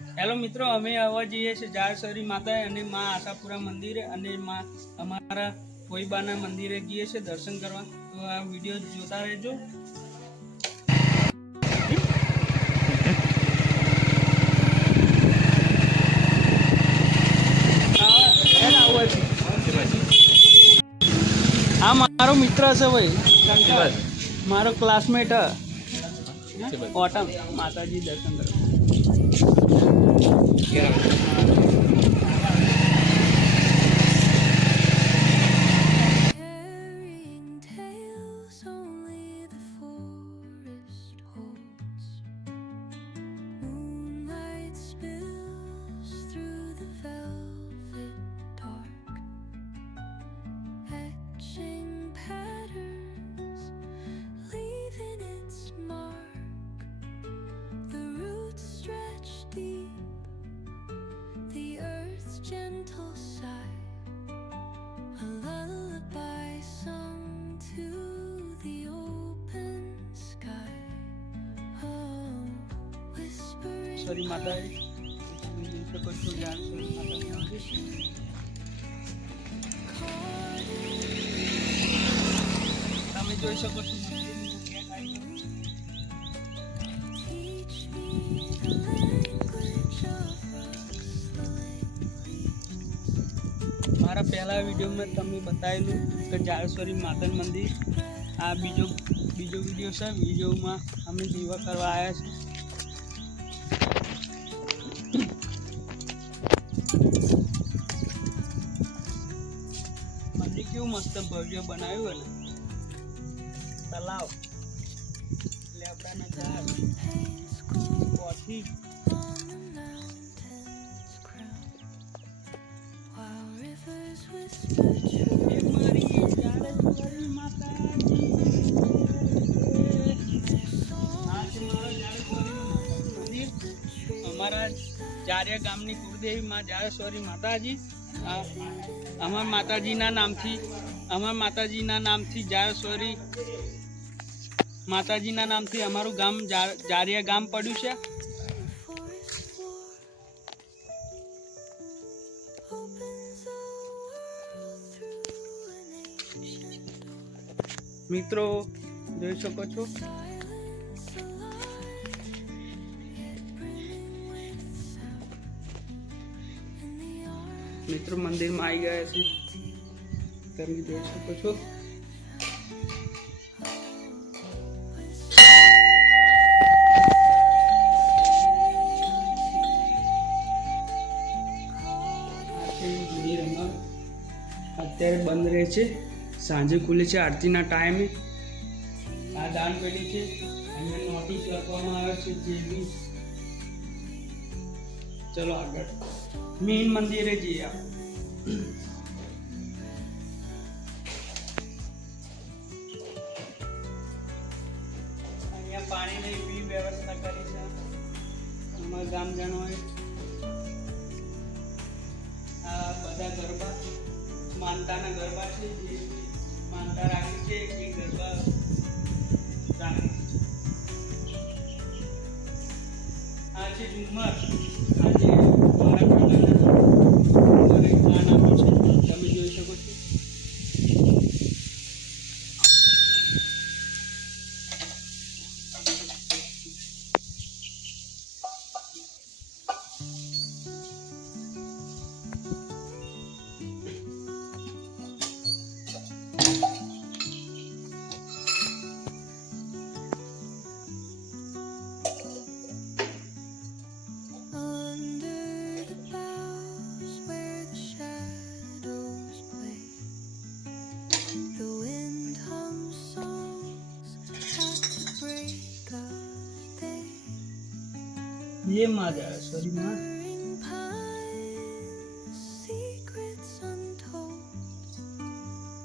હેલો મિત્રો, અમે આવવા જઈએ છીએ જાળસરી માતા અને મા આશાપુરા મંદિરે અને મા અમારા કોઈબાના મંદિરે જઈએ છીએ દર્શન કરવા. તો આ વિડીયો જોતા રહેજો. આ મારો મિત્ર છે ભાઈ, મારો ક્લાસમેટ ઓટમ માતાજી દર્શન કરવા. Gentle sigh, a lullaby sung to the open sky. Oh, whispering. Sorry માતા જોઈ શકો છો જાળસરી માતાજી. તમે જોઈ શકો છો Teach me the language of rocks, the મારા પહેલા વિડીયોમાં તમે બતાવેલું કે જાળસરી માતાનું મંદિર. આ બીજો વિડીયો છે. વિડીયોમાં અમે દીવા કરવા આવ્યા છીએ. મંદિર કેવું મસ્ત ભવ્ય બનાવ્યું ને, તલાવ લેબડાના ઝાડ કોઠી. અમારા જારિયા ગામની કુળદેવી માં જાળેશ્વરી માતાજી. અમારા માતાજીના નામથી જાળેશ્વરી માતાજીના નામથી અમારું ગામ જારિયા ગામ પડ્યું છે. મિત્રો જોઈ શકો છો મિત્રો મંદિરમાં આવી ગયા છે. તમે જોઈ શકો છો. અત્યારે બંધ રહે છે, સાંજે ખુલે છે આરતીના ટાઈમે. આ દાન પેટી છે, અહીંયા નોટિસ લખવામાં આવે છે જે બી. ચલો આગળ મેઇન મંદિરે જઈએ આપણે. અહીંયા પાણીની એવી વ્યવસ્થા કરી છે અમારા ગામજનોએ. આ બધા ગરબા માનતાના ગરબા છે, જે માનતા રાખી છે એ ગરબા રાખી છે. આ છે ઝુમ્મર. આજે ગાન આપ્યું છે, તમે જોઈ શકો છો. ये माँ जाड़ेश्वरी माँ.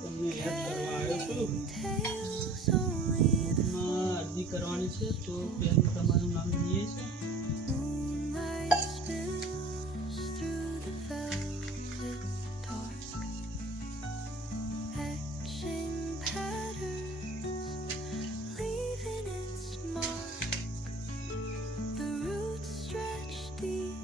તમને યાદ કરવા આવ્યો છું. અરજી કરવાની છે તો પહેલું તમારું નામ જોઈએ છે. The roots stretch deep.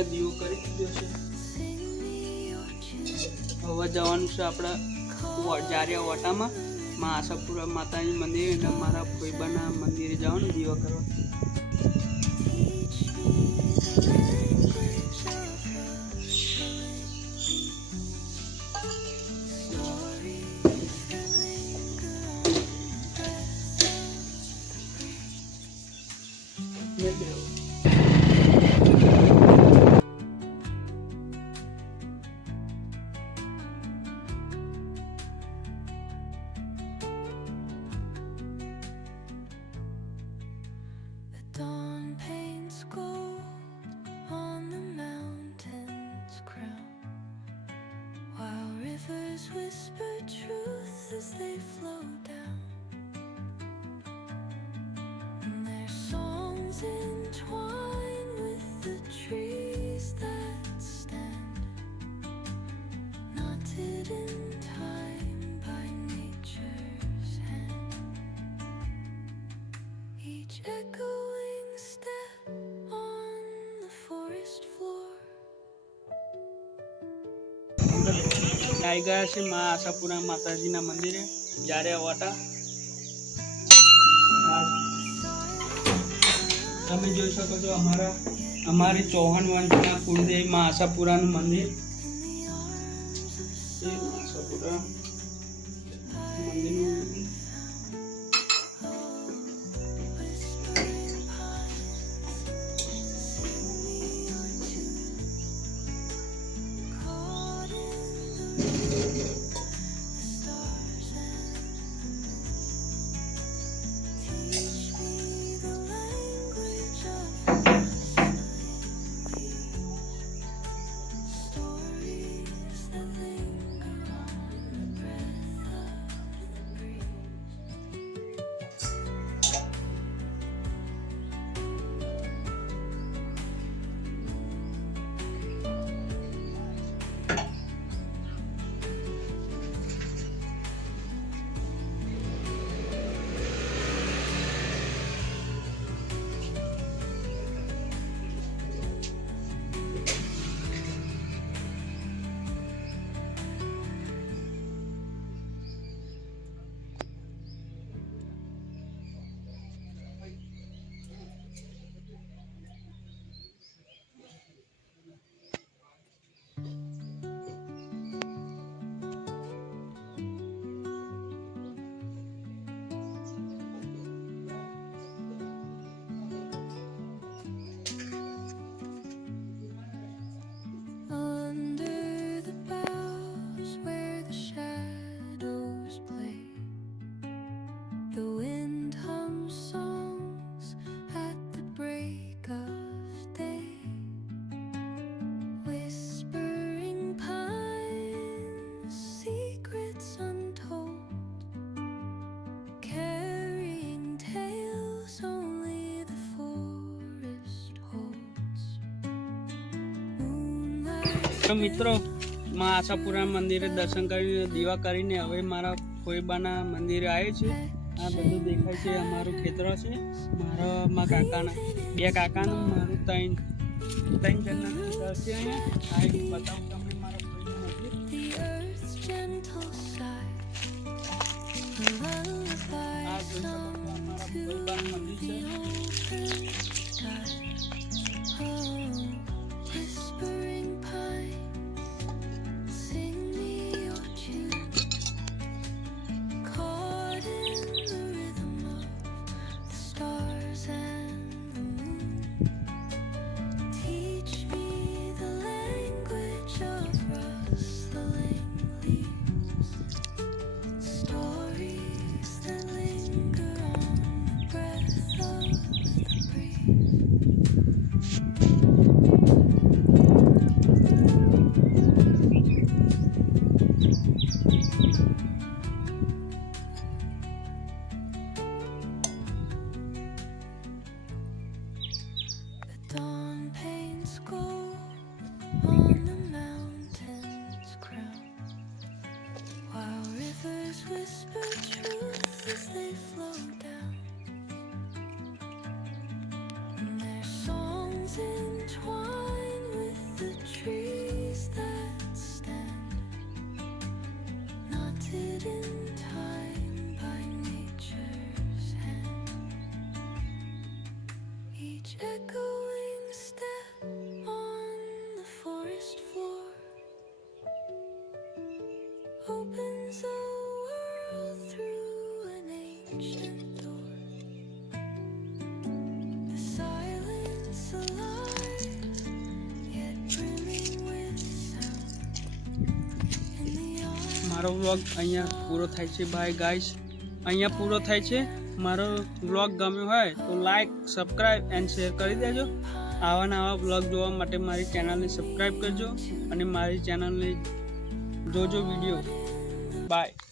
અહીંયા દીવો કરી દીધો છે. sing me your tune. હવે જવાનું છે આપણા જારિયા ઓટામાં માં આશાપુરા માતાજી મંદિરે અને મારા ફોઈબાના મંદિરે જવાનું દીવા કરવા. Teach me the language of rustling leaves, stories that linger on the breath of the dawn paints gold on the mountain's crown, while rivers whisper truth as they flow down. And their songs entwine with the trees that stand, knotted in time by nature's hand. Each echoing step on the forest floor. આવી ગયા છે માં આશાપુરા માતાજીના મંદિરે જારિયા ઓટા. તમે જોઈ શકો છો અમારી ચૌહાણ વંશના કુળદેવી માં આશાપુરાનું મંદિર. એ આશાપુરા મંદિરનું Caught in the stars and teach me the language of rustling leaves, stories that linger on the breath of the breeze. Under the boughs where the shadows play, the wind hums songs at the break of day. Whispering pines, secrets untold, carrying tales only the forest holds. Moonlight તો મિત્રો માં આશાપુરા મંદિરે દર્શન કરીને દીવા કરીને હવે મારા ફોઈબાના મંદિરે આવ્યો છે. આ બધું દેખાય છે અમારું ખેતર છે. મારા કાકાના બે કાકાનું મારું ત્રણ જણના ખેતર છે. અહીંયા આ એક બતાવું તમને મારા ફોઈનું મંદિર. the earth's gentle sigh, a lullaby આ જોઈ શકો છો આ મારા sung to ફોઈબાનું મંદિર છે. the open sky. Oh, whispering pines, sing me your tune. Caught in the rhythm of the stars and the moon. Teach me the language of rustling leaves, stories that linger on the breath of the breeze. The dawn paints gold on the mountain's crown, while rivers whisper truth as they flow down. And their songs entwine with મારો વ્લોગ અહીંયા પૂરો થાય છે. Bye guys, અહીંયા પૂરો થાય છે. મારો વ્લોગ ગમ્યો હોય તો લાઈક, સબસ્ક્રાઈબ એન્ડ શેર કરી દેજો. આવા નવા વ્લોગ જોવા માટે મારી ચેનલને સબસ્ક્રાઈબ કરજો અને મારી ચેનલને જોજો વિડીયો. બાય.